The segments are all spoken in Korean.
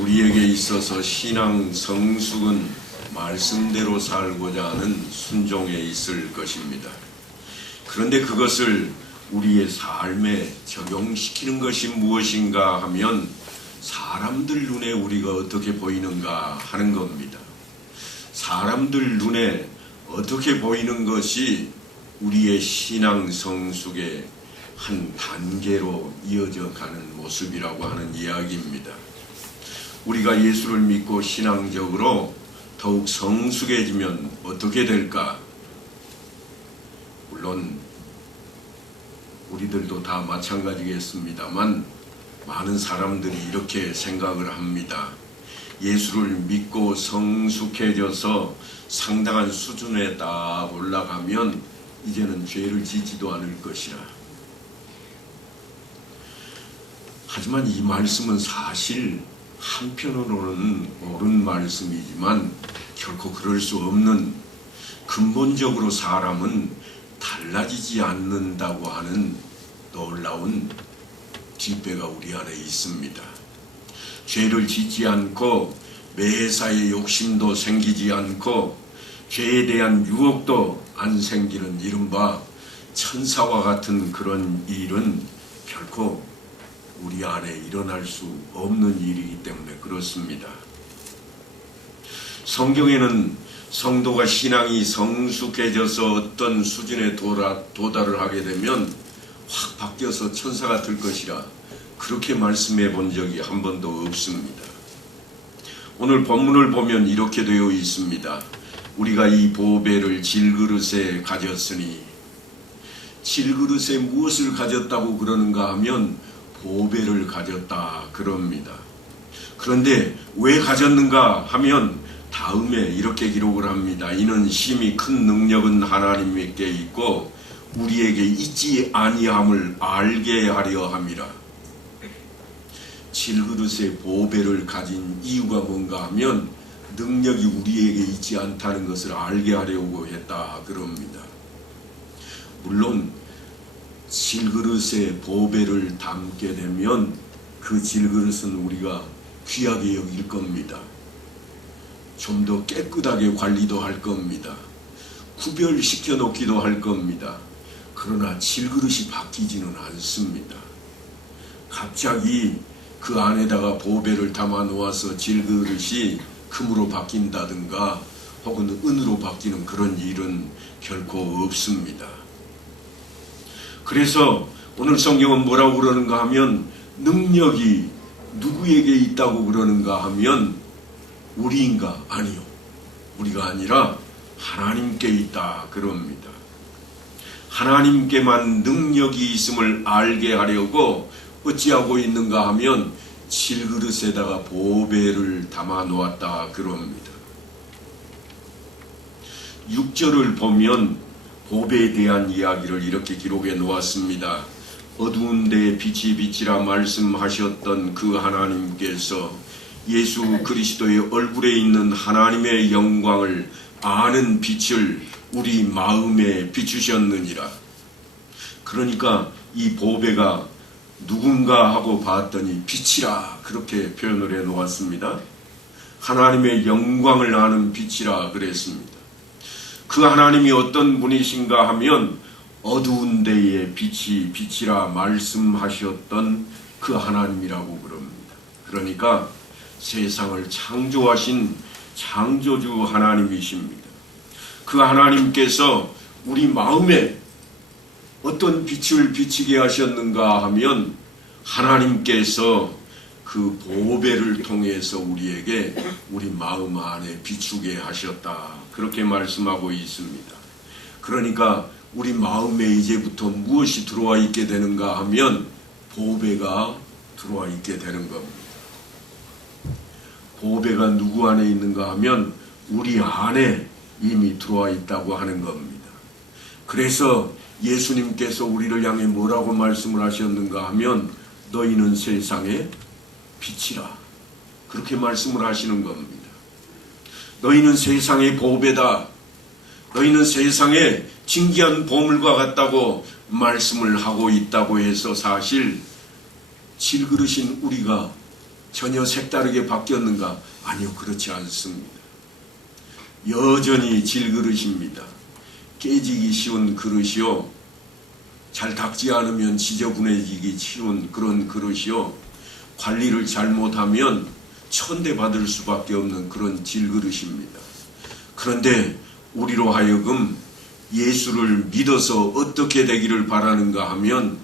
우리에게 있어서 신앙 성숙은 말씀대로 살고자 하는 순종에 있을 것입니다. 그런데 그것을 우리의 삶에 적용시키는 것이 무엇인가 하면 사람들 눈에 우리가 어떻게 보이는가 하는 겁니다. 사람들 눈에 어떻게 보이는 것이 우리의 신앙 성숙의 한 단계로 이어져 가는 모습이라고 하는 이야기입니다. 우리가 예수를 믿고 신앙적으로 더욱 성숙해지면 어떻게 될까? 물론 우리들도 다 마찬가지겠습니다만 많은 사람들이 이렇게 생각을 합니다. 예수를 믿고 성숙해져서 상당한 수준에 딱 올라가면 이제는 죄를 짓지도 않을 것이라. 하지만 이 말씀은 사실 한편으로는 옳은 말씀이지만 결코 그럴 수 없는, 근본적으로 사람은 달라지지 않는다고 하는 놀라운 뒷배가 우리 안에 있습니다. 죄를 짓지 않고 매사에 욕심도 생기지 않고 죄에 대한 유혹도 안 생기는 이른바 천사와 같은 그런 일은 결코 우리 안에 일어날 수 없는 일이기 때문에 그렇습니다. 성경에는 성도가 신앙이 성숙해져서 어떤 수준에 도달을 하게 되면 확 바뀌어서 천사가 될 것이라 그렇게 말씀해 본 적이 한 번도 없습니다. 오늘 본문을 보면 이렇게 되어 있습니다. 우리가 이 보배를 질그릇에 가졌으니, 질그릇에 무엇을 가졌다고 그러는가 하면 보배를 가졌다 그럽니다. 그런데 왜 가졌는가 하면 다음에 이렇게 기록을 합니다. 이는 심히 큰 능력은 하나님께 있고 우리에게 있지 아니함을 알게 하려 함이라. 질그릇에 보배를 가진 이유가 뭔가 하면 능력이 우리에게 있지 않다는 것을 알게 하려고 했다 그럽니다. 물론 질그릇에 보배를 담게 되면 그 질그릇은 우리가 귀하게 여길 겁니다. 좀 더 깨끗하게 관리도 할 겁니다. 구별시켜 놓기도 할 겁니다. 그러나 질그릇이 바뀌지는 않습니다. 갑자기 그 안에다가 보배를 담아 놓아서 질그릇이 금으로 바뀐다든가 혹은 은으로 바뀌는 그런 일은 결코 없습니다. 그래서 오늘 성경은 뭐라고 그러는가 하면 능력이 누구에게 있다고 그러는가 하면 우리인가? 아니요. 우리가 아니라 하나님께 있다 그럽니다. 하나님께만 능력이 있음을 알게 하려고 어찌하고 있는가 하면 질그릇에다가 보배를 담아 놓았다 그럽니다. 6절을 보면 보배에 대한 이야기를 이렇게 기록해 놓았습니다. 어두운 데에 빛이 비치라 말씀하셨던 그 하나님께서 예수 그리스도의 얼굴에 있는 하나님의 영광을 아는 빛을 우리 마음에 비추셨느니라. 그러니까 이 보배가 누군가 하고 봤더니 빛이라 그렇게 표현을 해 놓았습니다. 하나님의 영광을 아는 빛이라 그랬습니다. 그 하나님이 어떤 분이신가 하면 어두운 데에 빛이 비치라 말씀하셨던 그 하나님이라고 그럽니다. 그러니까 세상을 창조하신 창조주 하나님이십니다. 그 하나님께서 우리 마음에 어떤 빛을 비치게 하셨는가 하면 하나님께서 그 보배를 통해서 우리에게 우리 마음 안에 비추게 하셨다 그렇게 말씀하고 있습니다. 그러니까 우리 마음에 이제부터 무엇이 들어와 있게 되는가 하면 보배가 들어와 있게 되는 겁니다. 보배가 누구 안에 있는가 하면 우리 안에 이미 들어와 있다고 하는 겁니다. 그래서 예수님께서 우리를 향해 뭐라고 말씀을 하셨는가 하면 너희는 세상의 빛이라 그렇게 말씀을 하시는 겁니다. 너희는 세상의 보배다. 너희는 세상에 진귀한 보물과 같다고 말씀을 하고 있다고 해서 사실 질그릇인 우리가 전혀 색다르게 바뀌었는가? 아니요, 그렇지 않습니다. 여전히 질그릇입니다. 깨지기 쉬운 그릇이요, 잘 닦지 않으면 지저분해지기 쉬운 그런 그릇이요, 관리를 잘못하면 천대받을 수밖에 없는 그런 질그릇입니다. 그런데 우리로 하여금 예수를 믿어서 어떻게 되기를 바라는가 하면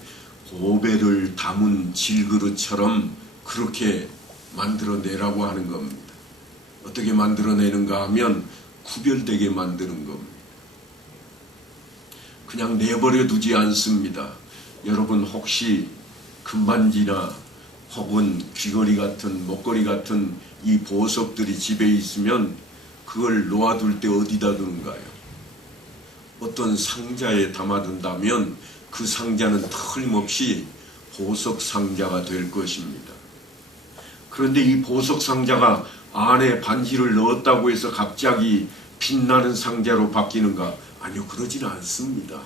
보배를 담은 질그릇처럼 그렇게 만들어내라고 하는 겁니다. 어떻게 만들어내는가 하면 구별되게 만드는 겁니다. 그냥 내버려 두지 않습니다. 여러분 혹시 금반지나 혹은 귀걸이 같은 목걸이 같은 이 보석들이 집에 있으면 그걸 놓아둘 때 어디다 두는가요? 어떤 상자에 담아둔다면 그 상자는 틀림없이 보석 상자가 될 것입니다. 그런데 이 보석 상자가 안에 반지를 넣었다고 해서 갑자기 빛나는 상자로 바뀌는가? 아니요, 그러진 않습니다.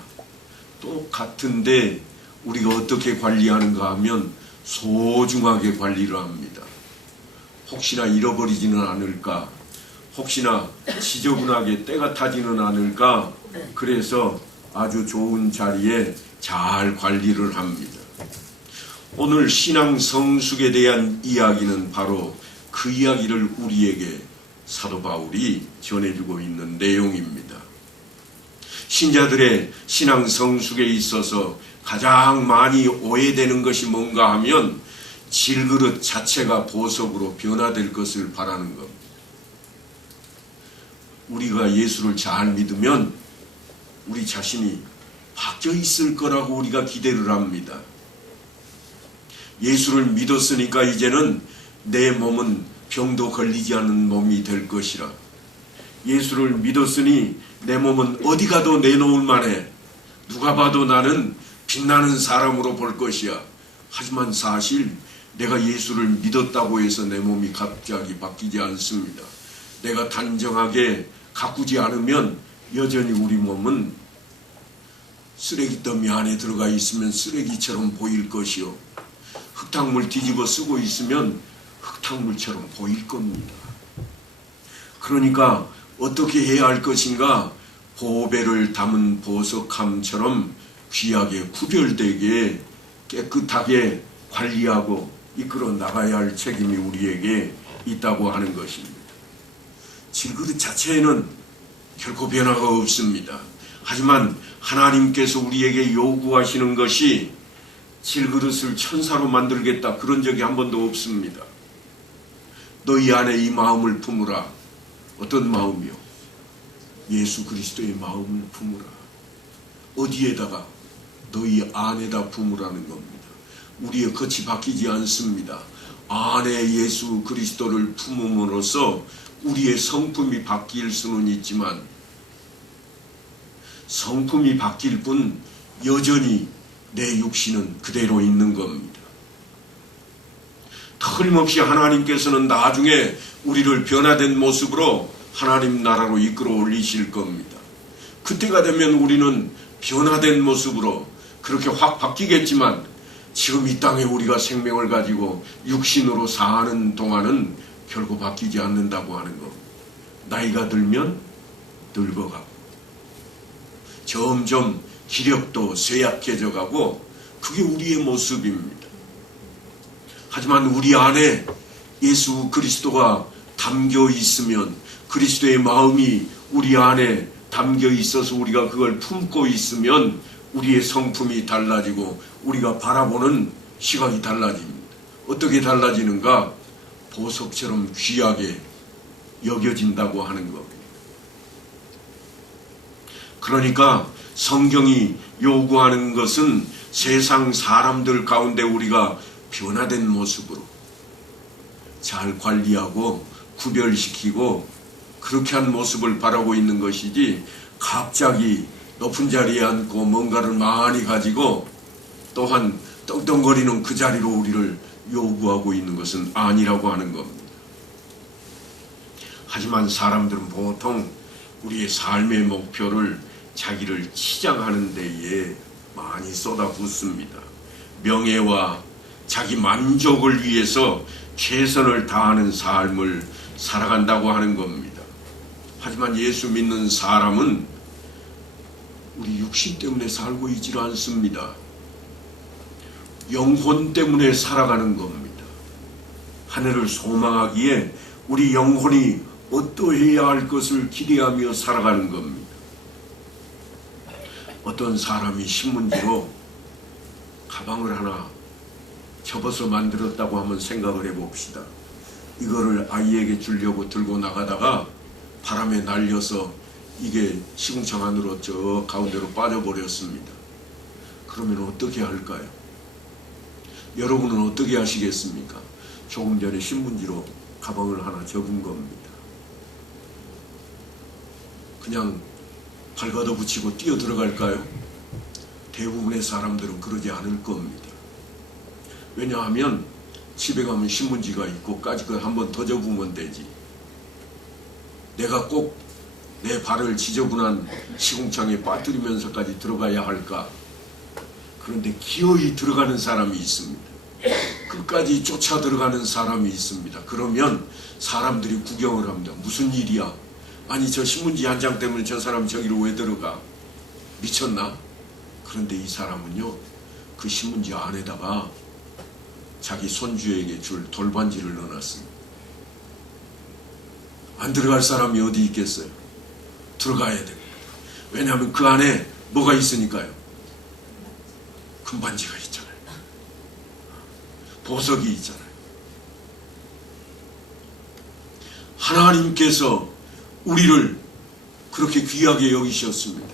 똑같은데 우리가 어떻게 관리하는가 하면 소중하게 관리를 합니다. 혹시나 잃어버리지는 않을까? 혹시나 지저분하게 때가 타지는 않을까? 그래서 아주 좋은 자리에 잘 관리를 합니다. 오늘 신앙 성숙에 대한 이야기는 바로 그 이야기를 우리에게 사도 바울이 전해주고 있는 내용입니다. 신자들의 신앙 성숙에 있어서 가장 많이 오해되는 것이 뭔가 하면 질그릇 자체가 보석으로 변화될 것을 바라는 겁니다. 우리가 예수를 잘 믿으면 우리 자신이 바뀌어 있을 거라고 우리가 기대를 합니다. 예수를 믿었으니까 이제는 내 몸은 병도 걸리지 않는 몸이 될 것이라. 예수를 믿었으니 내 몸은 어디 가도 내놓을 만해. 누가 봐도 나는 빛나는 사람으로 볼 것이야. 하지만 사실 내가 예수를 믿었다고 해서 내 몸이 갑자기 바뀌지 않습니다. 내가 단정하게 가꾸지 않으면 여전히 우리 몸은 쓰레기더미 안에 들어가 있으면 쓰레기처럼 보일 것이요, 흙탕물 뒤집어 쓰고 있으면 흙탕물처럼 보일 겁니다. 그러니까 어떻게 해야 할 것인가? 보배를 담은 보석함처럼 귀하게 구별되게 깨끗하게 관리하고 이끌어 나가야 할 책임이 우리에게 있다고 하는 것입니다. 질그릇 자체에는 결코 변화가 없습니다. 하지만 하나님께서 우리에게 요구하시는 것이 질그릇을 천사로 만들겠다, 그런 적이 한 번도 없습니다. 너희 안에 이 마음을 품으라. 어떤 마음이요? 예수 그리스도의 마음을 품으라. 어디에다가? 너희 안에다 품으라는 겁니다. 우리의 겉이 바뀌지 않습니다. 안에 예수 그리스도를 품음으로써 우리의 성품이 바뀔 수는 있지만 성품이 바뀔 뿐 여전히 내 육신은 그대로 있는 겁니다. 틀림없이 하나님께서는 나중에 우리를 변화된 모습으로 하나님 나라로 이끌어 올리실 겁니다. 그때가 되면 우리는 변화된 모습으로 그렇게 확 바뀌겠지만 지금 이 땅에 우리가 생명을 가지고 육신으로 사는 동안은 결코 바뀌지 않는다고 하는 겁니다. 나이가 들면 늙어가고 점점 기력도 쇠약해져 가고 그게 우리의 모습입니다. 하지만 우리 안에 예수 그리스도가 담겨 있으면, 그리스도의 마음이 우리 안에 담겨 있어서 우리가 그걸 품고 있으면 우리의 성품이 달라지고 우리가 바라보는 시각이 달라집니다. 어떻게 달라지는가? 보석처럼 귀하게 여겨진다고 하는 겁니다. 그러니까 성경이 요구하는 것은 세상 사람들 가운데 우리가 변화된 모습으로 잘 관리하고 구별시키고 그렇게 한 모습을 바라고 있는 것이지, 갑자기 높은 자리에 앉고 뭔가를 많이 가지고 또한 떵떵거리는 그 자리로 우리를 요구하고 있는 것은 아니라고 하는 겁니다. 하지만 사람들은 보통 우리의 삶의 목표를 자기를 치장하는 데에 많이 쏟아붓습니다. 명예와 자기 만족을 위해서 최선을 다하는 삶을 살아간다고 하는 겁니다. 하지만 예수 믿는 사람은 우리 육신 때문에 살고 있지 않습니다. 영혼 때문에 살아가는 겁니다. 하늘을 소망하기에 우리 영혼이 어떠해야 할 것을 기대하며 살아가는 겁니다. 어떤 사람이 신문지로 가방을 하나 접어서 만들었다고 한번 생각을 해봅시다. 이거를 아이에게 주려고 들고 나가다가 바람에 날려서 이게 시궁창 안으로 저 가운데로 빠져버렸습니다. 그러면 어떻게 할까요? 여러분은 어떻게 하시겠습니까? 조금 전에 신문지로 가방을 하나 접은 겁니다. 그냥 발 걷어붙이고 뛰어 들어갈까요? 대부분의 사람들은 그러지 않을 겁니다. 왜냐하면 집에 가면 신문지가 있고 까짓것 한 번 더 접으면 되지. 내가 꼭 내 발을 지저분한 시궁창에 빠뜨리면서까지 들어가야 할까? 그런데 기어이 들어가는 사람이 있습니다. 끝까지 쫓아 들어가는 사람이 있습니다. 그러면 사람들이 구경을 합니다. 무슨 일이야? 아니 저 신문지 한 장 때문에 저 사람 저기로 왜 들어가? 미쳤나? 그런데 이 사람은요, 그 신문지 안에다가 자기 손주에게 줄 돌반지를 넣어놨습니다. 안 들어갈 사람이 어디 있겠어요? 들어가야 됩니다. 왜냐하면 그 안에 뭐가 있으니까요. 금반지가 있잖아요. 보석이 있잖아요. 하나님께서 우리를 그렇게 귀하게 여기셨습니다.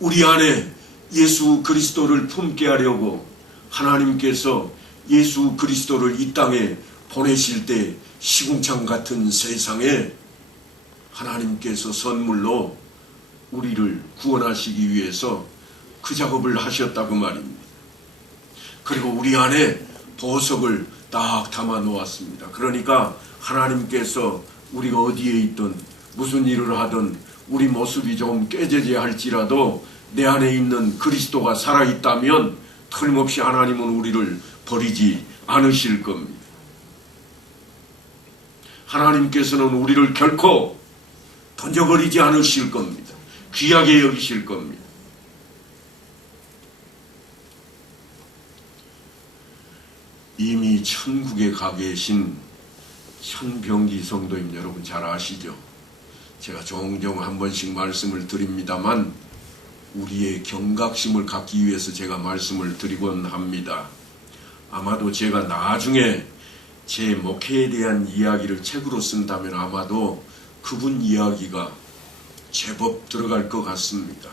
우리 안에 예수 그리스도를 품게 하려고 하나님께서 예수 그리스도를 이 땅에 보내실 때 시궁창 같은 세상에 하나님께서 선물로 우리를 구원하시기 위해서 그 작업을 하셨다고 말입니다. 그리고 우리 안에 보석을 딱 담아 놓았습니다. 그러니까 하나님께서 우리가 어디에 있든 무슨 일을 하든 우리 모습이 좀 깨져야 할지라도 내 안에 있는 그리스도가 살아있다면 틀림없이 하나님은 우리를 버리지 않으실 겁니다. 하나님께서는 우리를 결코 던져버리지 않으실 겁니다. 귀하게 여기실 겁니다. 이미 천국에 가 계신 현병기 성도님 여러분 잘 아시죠? 제가 종종 한 번씩 말씀을 드립니다만 우리의 경각심을 갖기 위해서 제가 말씀을 드리곤 합니다. 아마도 제가 나중에 제 목회에 대한 이야기를 책으로 쓴다면 아마도 그분 이야기가 제법 들어갈 것 같습니다.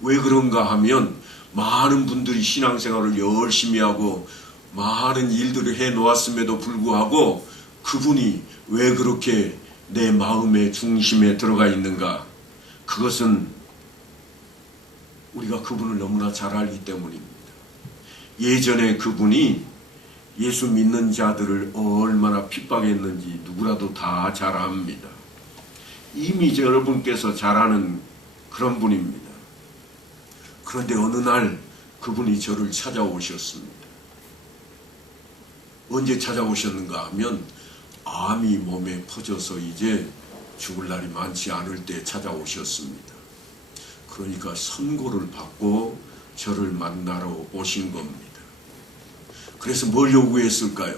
왜 그런가 하면 많은 분들이 신앙생활을 열심히 하고 많은 일들을 해놓았음에도 불구하고 그분이 왜 그렇게 내 마음의 중심에 들어가 있는가? 그것은 우리가 그분을 너무나 잘 알기 때문입니다. 예전에 그분이 예수 믿는 자들을 얼마나 핍박했는지 누구라도 다 잘 압니다. 이미 여러분께서 잘 아는 그런 분입니다. 그런데 어느 날 그분이 저를 찾아오셨습니다. 언제 찾아오셨는가 하면 암이 몸에 퍼져서 이제 죽을 날이 많지 않을 때 찾아오셨습니다. 그러니까 선고를 받고 저를 만나러 오신 겁니다. 그래서 뭘 요구했을까요?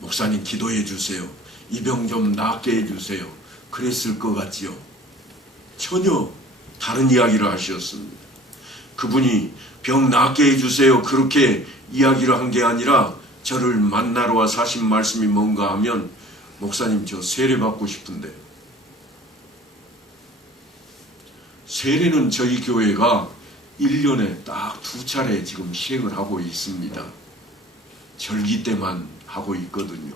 목사님 기도해 주세요. 이 병 좀 낫게 해 주세요. 그랬을 것 같지요? 전혀 다른 이야기를 하셨습니다. 그분이 병 낫게 해 주세요. 그렇게 이야기를 한 게 아니라 저를 만나러 와서 하신 말씀이 뭔가 하면 목사님 저 세례 받고 싶은데 세례는 저희 교회가 1년에 딱 2차례 지금 시행을 하고 있습니다. 절기 때만 하고 있거든요.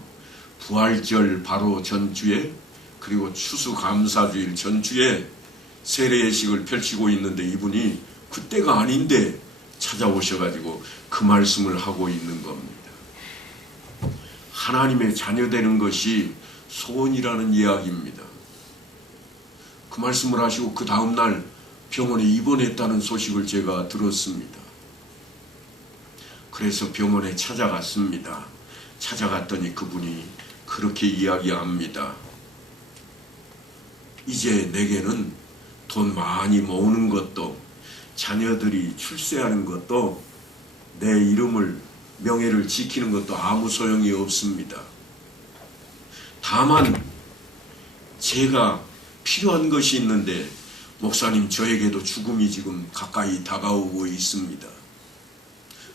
부활절 바로 전주에 그리고 추수감사주일 전주에 세례예식을 펼치고 있는데 이분이 그때가 아닌데 찾아오셔가지고 그 말씀을 하고 있는 겁니다. 하나님의 자녀되는 것이 소원이라는 이야기입니다. 그 말씀을 하시고 그 다음날 병원에 입원했다는 소식을 제가 들었습니다. 그래서 병원에 찾아갔습니다. 찾아갔더니 그분이 그렇게 이야기합니다. 이제 내게는 돈 많이 모으는 것도 자녀들이 출세하는 것도 내 이름을 명예를 지키는 것도 아무 소용이 없습니다. 다만 제가 필요한 것이 있는데 목사님, 저에게도 죽음이 지금 가까이 다가오고 있습니다.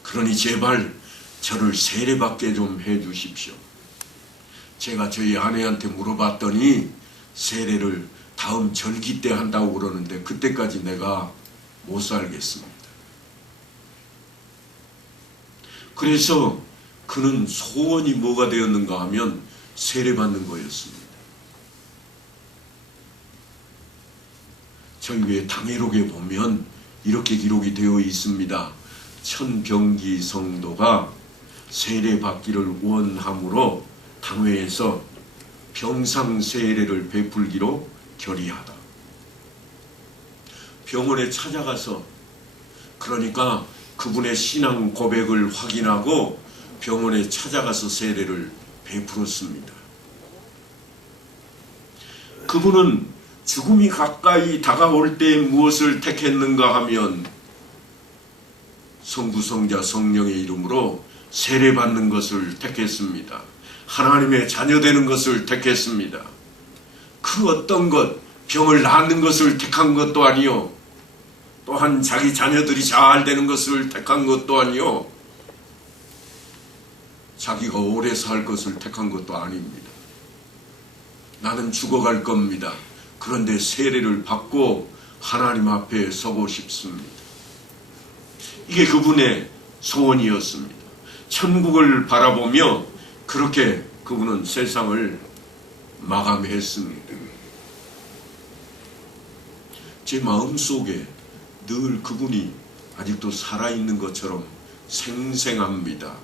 그러니 제발 저를 세례받게 좀 해주십시오. 제가 저희 아내한테 물어봤더니 세례를 다음 절기 때 한다고 그러는데 그때까지 내가 못 살겠습니다. 그래서 그는 소원이 뭐가 되었는가 하면 세례받는 거였습니다. 저희의 당회록에 보면 이렇게 기록이 되어 있습니다. 천병기 성도가 세례받기를 원함으로 당회에서 병상 세례를 베풀기로 결의하다. 병원에 찾아가서 그러니까 그분의 신앙 고백을 확인하고 병원에 찾아가서 세례를 베풀었습니다. 그분은 죽음이 가까이 다가올 때 무엇을 택했는가 하면 성부, 성자, 성령의 이름으로 세례받는 것을 택했습니다. 하나님의 자녀 되는 것을 택했습니다. 그 어떤 것, 병을 낫는 것을 택한 것도 아니요, 또한 자기 자녀들이 잘 되는 것을 택한 것도 아니요, 자기가 오래 살 것을 택한 것도 아닙니다. 나는 죽어갈 겁니다. 그런데 세례를 받고 하나님 앞에 서고 싶습니다. 이게 그분의 소원이었습니다. 천국을 바라보며 그렇게 그분은 세상을 마감했습니다. 제 마음속에 늘 그분이 아직도 살아있는 것처럼 생생합니다.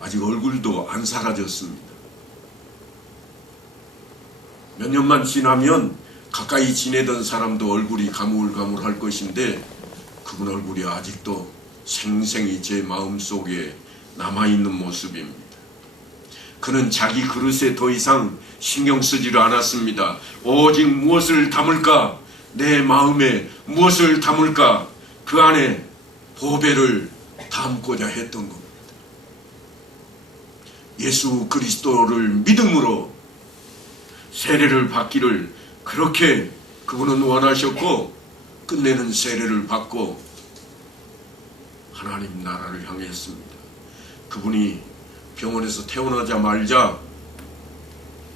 아직 얼굴도 안 사라졌습니다. 몇 년만 지나면 가까이 지내던 사람도 얼굴이 가물가물할 것인데 그분 얼굴이 아직도 생생히 제 마음속에 남아있는 모습입니다. 그는 자기 그릇에 더 이상 신경 쓰지를 않았습니다. 오직 무엇을 담을까? 내 마음에 무엇을 담을까? 그 안에 보배를 담고자 했던 겁니다. 예수 그리스도를 믿음으로 세례를 받기를 그렇게 그분은 원하셨고 끝내는 세례를 받고 하나님 나라를 향했습니다. 그분이 병원에서 퇴원하자마자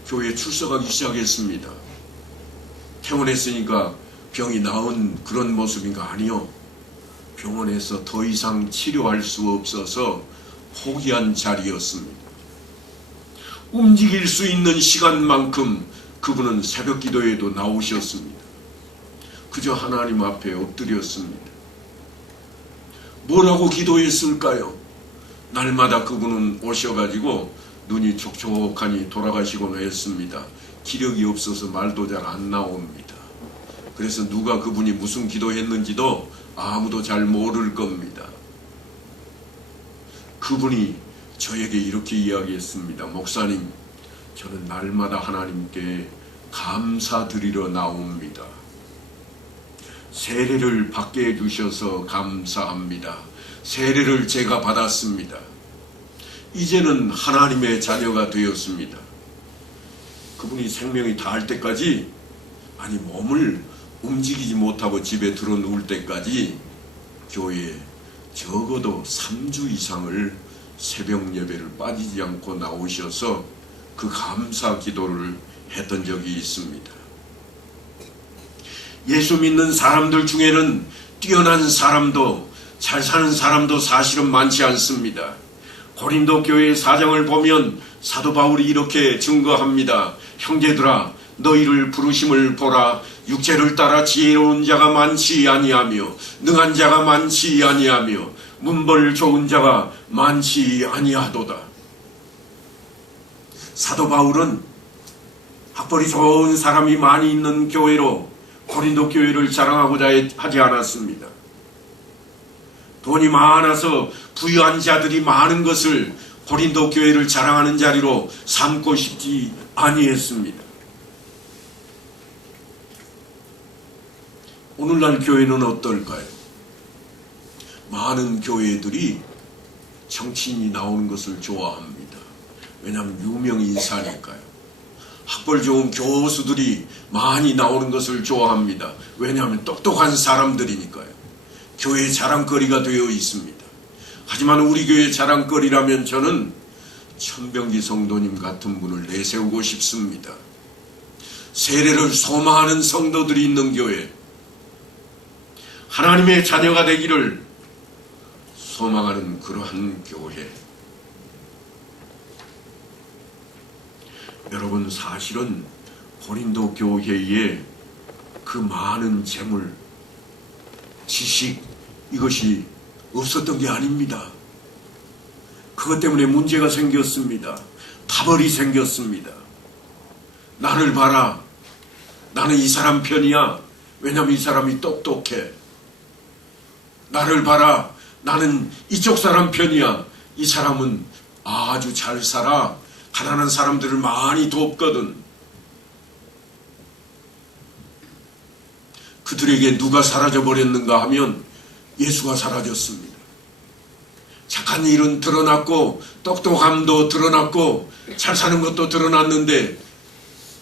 교회에 출석하기 시작했습니다. 퇴원했으니까 병이 나은 그런 모습인가? 아니요. 병원에서 더 이상 치료할 수 없어서 포기한 자리였습니다. 움직일 수 있는 시간만큼 그분은 새벽 기도에도 나오셨습니다. 그저 하나님 앞에 엎드렸습니다. 뭐라고 기도했을까요? 날마다 그분은 오셔가지고 눈이 촉촉하니 돌아가시곤 했습니다. 기력이 없어서 말도 잘 안 나옵니다. 그래서 누가 그분이 무슨 기도했는지도 아무도 잘 모를 겁니다. 그분이 저에게 이렇게 이야기했습니다. 목사님, 저는 날마다 하나님께 감사드리러 나옵니다. 세례를 받게 해주셔서 감사합니다. 세례를 제가 받았습니다. 이제는 하나님의 자녀가 되었습니다. 그분이 생명이 다할 때까지, 아니 몸을 움직이지 못하고 집에 들어 누울 때까지 교회에 적어도 3주 이상을 새벽 예배를 빠지지 않고 나오셔서 그 감사 기도를 했던 적이 있습니다. 예수 믿는 사람들 중에는 뛰어난 사람도 잘 사는 사람도 사실은 많지 않습니다. 고린도 교회의 사정을 보면 사도 바울이 이렇게 증거합니다. 형제들아, 너희를 부르심을 보라. 육체를 따라 지혜로운 자가 많지 아니하며 능한 자가 많지 아니하며 문벌 좋은 자가 많지 아니하도다. 사도 바울은 학벌이 좋은 사람이 많이 있는 교회로 고린도 교회를 자랑하고자 하지 않았습니다. 돈이 많아서 부유한 자들이 많은 것을 고린도 교회를 자랑하는 자리로 삼고 싶지 아니했습니다. 오늘날 교회는 어떨까요? 많은 교회들이 정치인이 나오는 것을 좋아합니다. 왜냐하면 유명인사니까요. 학벌 좋은 교수들이 많이 나오는 것을 좋아합니다. 왜냐하면 똑똑한 사람들이니까요. 교회의 자랑거리가 되어 있습니다. 하지만 우리 교회의 자랑거리라면 저는 천병기 성도님 같은 분을 내세우고 싶습니다. 세례를 소망하는 성도들이 있는 교회, 하나님의 자녀가 되기를 소망하는 그러한 교회. 여러분, 사실은 고린도 교회에 그 많은 재물, 지식, 이것이 없었던 게 아닙니다. 그것 때문에 문제가 생겼습니다. 파벌이 생겼습니다. 나를 봐라. 나는 이 사람 편이야. 왜냐하면 이 사람이 똑똑해. 나를 봐라. 나는 이쪽 사람 편이야. 이 사람은 아주 잘 살아. 가난한 사람들을 많이 돕거든. 그들에게 누가 사라져버렸는가 하면 예수가 사라졌습니다. 착한 일은 드러났고 똑똑함도 드러났고 잘 사는 것도 드러났는데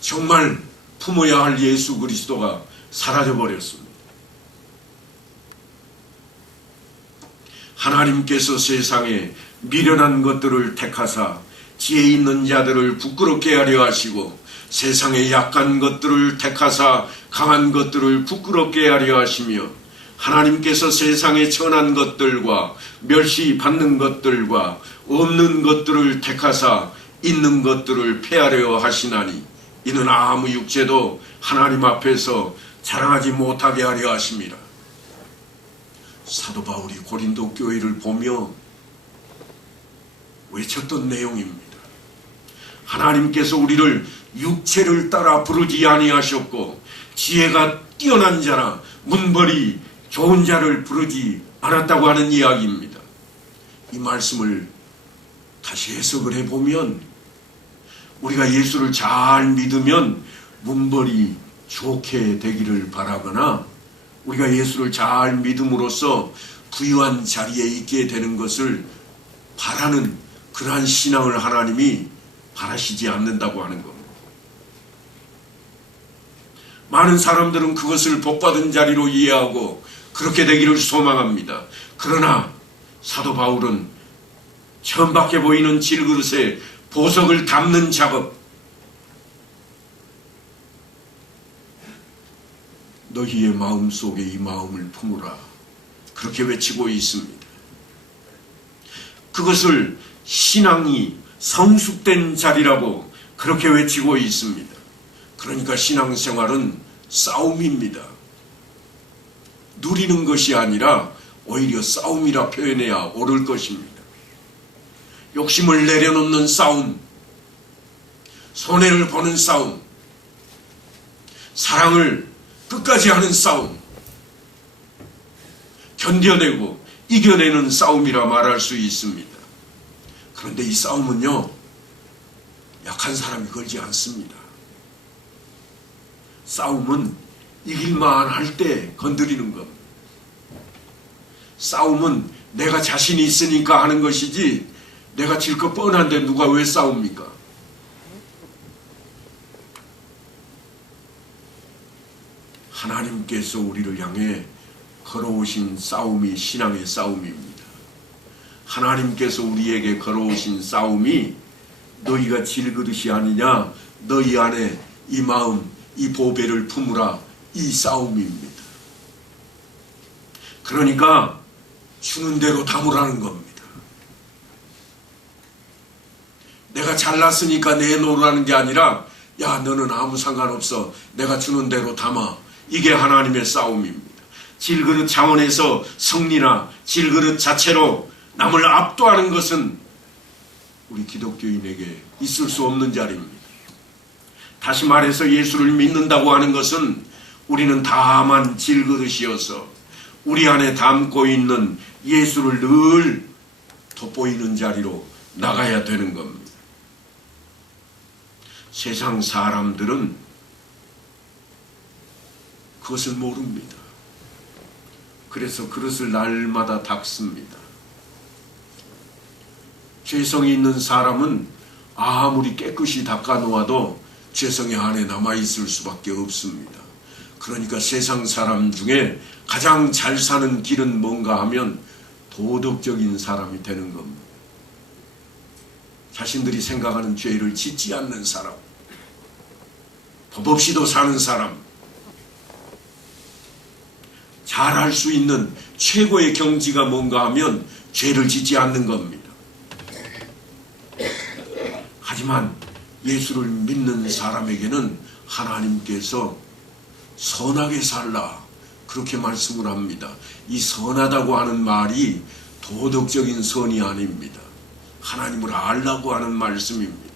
정말 품어야 할 예수 그리스도가 사라져버렸습니다. 하나님께서 세상에 미련한 것들을 택하사 지혜 있는 자들을 부끄럽게 하려 하시고 세상에 약한 것들을 택하사 강한 것들을 부끄럽게 하려 하시며 하나님께서 세상에 천한 것들과 멸시받는 것들과 없는 것들을 택하사 있는 것들을 폐하려 하시나니 이는 아무 육체도 하나님 앞에서 자랑하지 못하게 하려 하심이라. 사도 바울이 고린도 교회를 보며 외쳤던 내용입니다. 하나님께서 우리를 육체를 따라 부르지 아니하셨고 지혜가 뛰어난 자나 문벌이 좋은 자를 부르지 않았다고 하는 이야기입니다. 이 말씀을 다시 해석을 해보면 우리가 예수를 잘 믿으면 문벌이 좋게 되기를 바라거나 우리가 예수를 잘 믿음으로써 부유한 자리에 있게 되는 것을 바라는 그러한 신앙을 하나님이 바라시지 않는다고 하는 겁니다. 많은 사람들은 그것을 복받은 자리로 이해하고 그렇게 되기를 소망합니다. 그러나 사도 바울은 천박해 보이는 질그릇에 보석을 담는 작업, 너희의 마음속에 이 마음을 품으라, 그렇게 외치고 있습니다. 그것을 신앙이 성숙된 자리라고 그렇게 외치고 있습니다. 그러니까 신앙생활은 싸움입니다. 누리는 것이 아니라 오히려 싸움이라 표현해야 옳을 것입니다. 욕심을 내려놓는 싸움, 손해를 보는 싸움, 사랑을 끝까지 하는 싸움, 견뎌내고 이겨내는 싸움이라 말할 수 있습니다. 그런데 이 싸움은요, 약한 사람이 걸지 않습니다. 싸움은 이길만 할 때 건드리는 겁니다. 싸움은 내가 자신이 있으니까 하는 것이지 내가 질 것 뻔한데 누가 왜 싸웁니까? 하나님께서 우리를 향해 걸어오신 싸움이 신앙의 싸움입니다. 하나님께서 우리에게 걸어오신 싸움이 너희가 질그릇이 아니냐, 너희 안에 이 마음, 이 보배를 품으라, 이 싸움입니다. 그러니까 주는 대로 담으라는 겁니다. 내가 잘났으니까 내놓으라는 게 아니라 야, 너는 아무 상관없어, 내가 주는 대로 담아. 이게 하나님의 싸움입니다. 질그릇 차원에서 승리나 질그릇 자체로 남을 압도하는 것은 우리 기독교인에게 있을 수 없는 자리입니다. 다시 말해서 예수를 믿는다고 하는 것은 우리는 다만 질그릇이어서 우리 안에 담고 있는 예수를 늘 돋보이는 자리로 나가야 되는 겁니다. 세상 사람들은 그것을 모릅니다. 그래서 그릇을 날마다 닦습니다. 죄성이 있는 사람은 아무리 깨끗이 닦아놓아도 죄성이 안에 남아있을 수밖에 없습니다. 그러니까 세상 사람 중에 가장 잘 사는 길은 뭔가 하면 도덕적인 사람이 되는 겁니다. 자신들이 생각하는 죄를 짓지 않는 사람, 법 없이도 사는 사람, 잘할 수 있는 최고의 경지가 뭔가 하면 죄를 짓지 않는 겁니다. 하지만 예수를 믿는 사람에게는 하나님께서 선하게 살라 그렇게 말씀을 합니다. 이 선하다고 하는 말이 도덕적인 선이 아닙니다. 하나님을 알라고 하는 말씀입니다.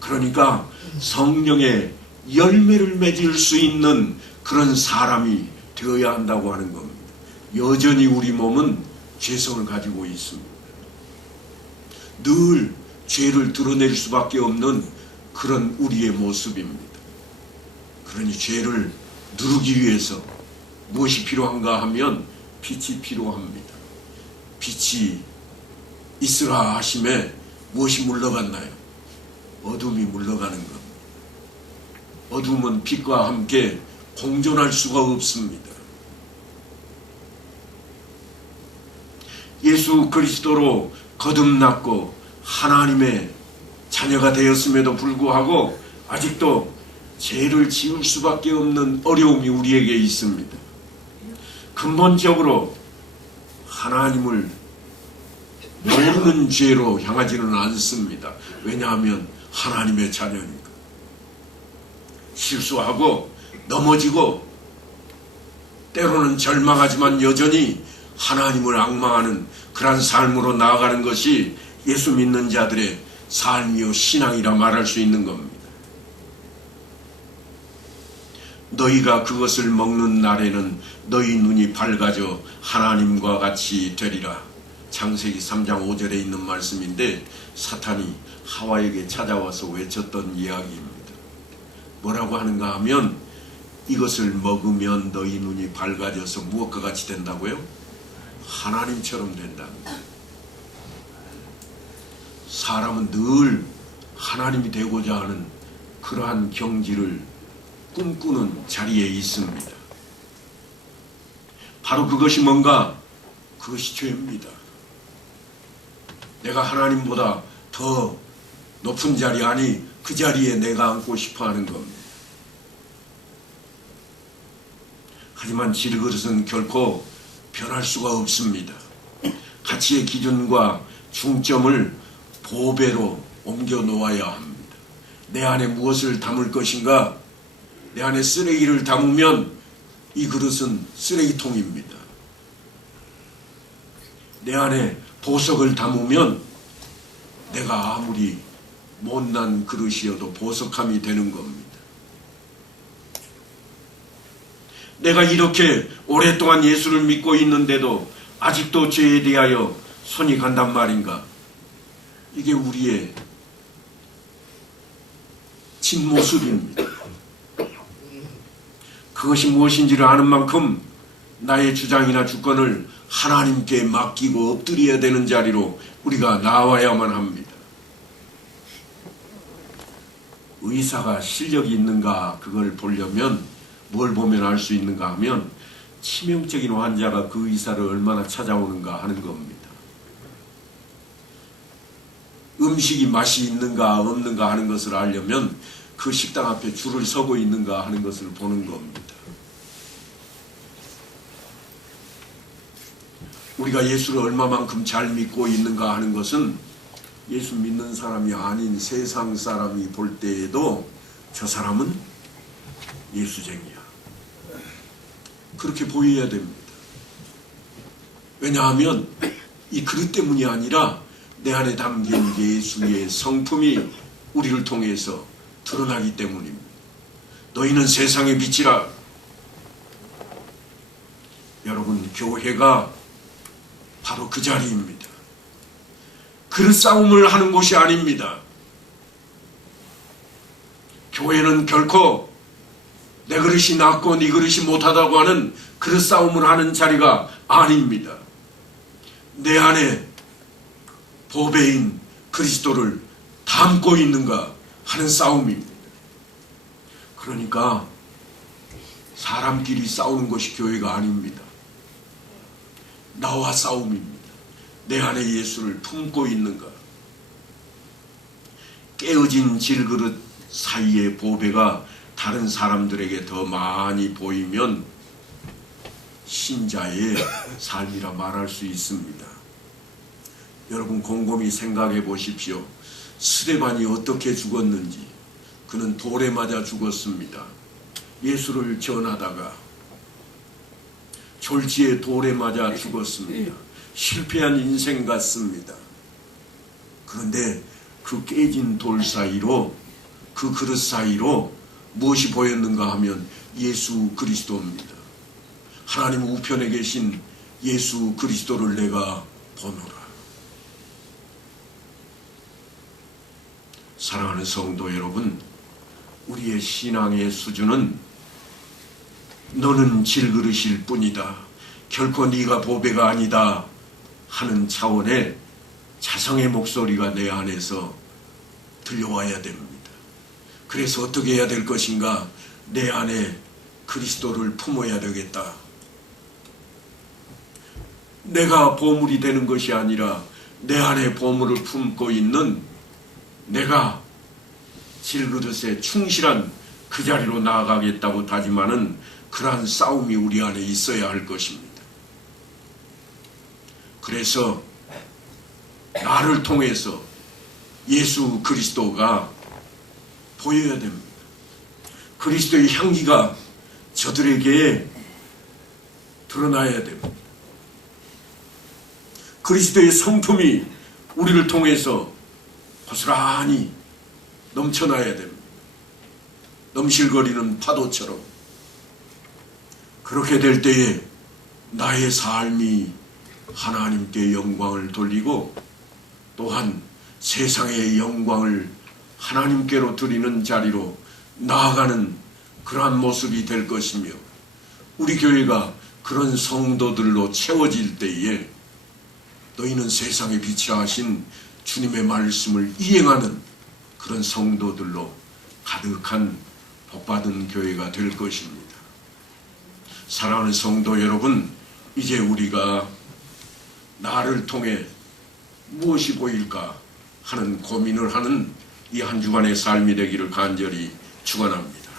그러니까 성령의 열매를 맺을 수 있는 그런 사람이 되어야 한다고 하는 겁니다. 여전히 우리 몸은 죄성을 가지고 있습니다. 늘 죄를 드러낼 수밖에 없는 그런 우리의 모습입니다. 그러니 죄를 누르기 위해서 무엇이 필요한가 하면 빛이 필요합니다. 빛이 있으라 하심에 무엇이 물러갔나요? 어둠이 물러가는 겁니다. 어둠은 빛과 함께 공존할 수가 없습니다. 예수 그리스도로 거듭났고 하나님의 자녀가 되었음에도 불구하고 아직도 죄를 지을 수밖에 없는 어려움이 우리에게 있습니다. 근본적으로 하나님을 모르는 죄로 향하지는 않습니다. 왜냐하면 하나님의 자녀니까. 실수하고 넘어지고 때로는 절망하지만 여전히 하나님을 앙망하는 그러한 삶으로 나아가는 것이 예수 믿는 자들의 삶이요 신앙이라 말할 수 있는 겁니다. 너희가 그것을 먹는 날에는 너희 눈이 밝아져 하나님과 같이 되리라. 창세기 3장 5절에 있는 말씀인데 사탄이 하와에게 찾아와서 외쳤던 이야기입니다. 뭐라고 하는가 하면 이것을 먹으면 너희 눈이 밝아져서 무엇과 같이 된다고요? 하나님처럼 된답니다. 사람은 늘 하나님이 되고자 하는 그러한 경지를 꿈꾸는 자리에 있습니다. 바로 그것이 뭔가? 그것이 죄입니다. 내가 하나님보다 더 높은 자리 아니 그 자리에 내가 앉고 싶어하는 겁니다. 하지만 질그릇은 결코 변할 수가 없습니다. 가치의 기준과 중점을 보배로 옮겨 놓아야 합니다. 내 안에 무엇을 담을 것인가? 내 안에 쓰레기를 담으면 이 그릇은 쓰레기통입니다. 내 안에 보석을 담으면 내가 아무리 못난 그릇이어도 보석함이 되는 겁니다. 내가 이렇게 오랫동안 예수를 믿고 있는데도 아직도 죄에 대하여 손이 간단 말인가? 이게 우리의 진모습입니다. 그것이 무엇인지를 아는 만큼 나의 주장이나 주권을 하나님께 맡기고 엎드려야 되는 자리로 우리가 나와야만 합니다. 의사가 실력이 있는가 그걸 보려면 뭘 보면 알 수 있는가 하면 치명적인 환자가 그 의사를 얼마나 찾아오는가 하는 겁니다. 음식이 맛이 있는가 없는가 하는 것을 알려면 그 식당 앞에 줄을 서고 있는가 하는 것을 보는 겁니다. 우리가 예수를 얼마만큼 잘 믿고 있는가 하는 것은 예수 믿는 사람이 아닌 세상 사람이 볼 때에도 저 사람은 예수쟁이야. 그렇게 보여야 됩니다. 왜냐하면 이 그릇 때문이 아니라 내 안에 담긴 예수의 성품이 우리를 통해서 드러나기 때문입니다. 너희는 세상의 빛이라. 여러분, 교회가 바로 그 자리입니다. 그릇 싸움을 하는 곳이 아닙니다. 교회는 결코 내 그릇이 낫고 네 그릇이 못하다고 하는 그릇 싸움을 하는 자리가 아닙니다. 내 안에 보배인 그리스도를 담고 있는가 하는 싸움입니다. 그러니까 사람끼리 싸우는 것이 교회가 아닙니다. 나와 싸움입니다. 내 안에 예수를 품고 있는가. 깨어진 질그릇 사이의 보배가 다른 사람들에게 더 많이 보이면 신자의 삶이라 말할 수 있습니다. 여러분 곰곰이 생각해 보십시오. 스데반이 어떻게 죽었는지. 그는 돌에 맞아 죽었습니다. 예수를 전하다가 졸지에 돌에 맞아 죽었습니다. 실패한 인생 같습니다. 그런데 그 깨진 돌 사이로, 그 그릇 사이로 무엇이 보였는가 하면 예수 그리스도입니다. 하나님 우편에 계신 예수 그리스도를 내가 보노라. 사랑하는 성도 여러분, 우리의 신앙의 수준은 너는 질그릇일 뿐이다, 결코 네가 보배가 아니다 하는 차원의 자성의 목소리가 내 안에서 들려와야 됩니다. 그래서 어떻게 해야 될 것인가? 내 안에 그리스도를 품어야 되겠다. 내가 보물이 되는 것이 아니라 내 안에 보물을 품고 있는 내가 질그릇에 충실한 그 자리로 나아가겠다고 다짐하는 그러한 싸움이 우리 안에 있어야 할 것입니다. 그래서 나를 통해서 예수 그리스도가 보여야 됩니다. 그리스도의 향기가 저들에게 드러나야 됩니다. 그리스도의 성품이 우리를 통해서 고스란히 넘쳐나야 됩니다. 넘실거리는 파도처럼. 그렇게 될 때에 나의 삶이 하나님께 영광을 돌리고 또한 세상의 영광을 하나님께로 드리는 자리로 나아가는 그러한 모습이 될 것이며, 우리 교회가 그런 성도들로 채워질 때에 너희는 세상의 빛이라 하신 주님의 말씀을 이행하는 그런 성도들로 가득한 복받은 교회가 될 것입니다. 사랑하는 성도 여러분, 이제 우리가 나를 통해 무엇이 보일까 하는 고민을 하는 이 한 주간의 삶이 되기를 간절히 축원합니다.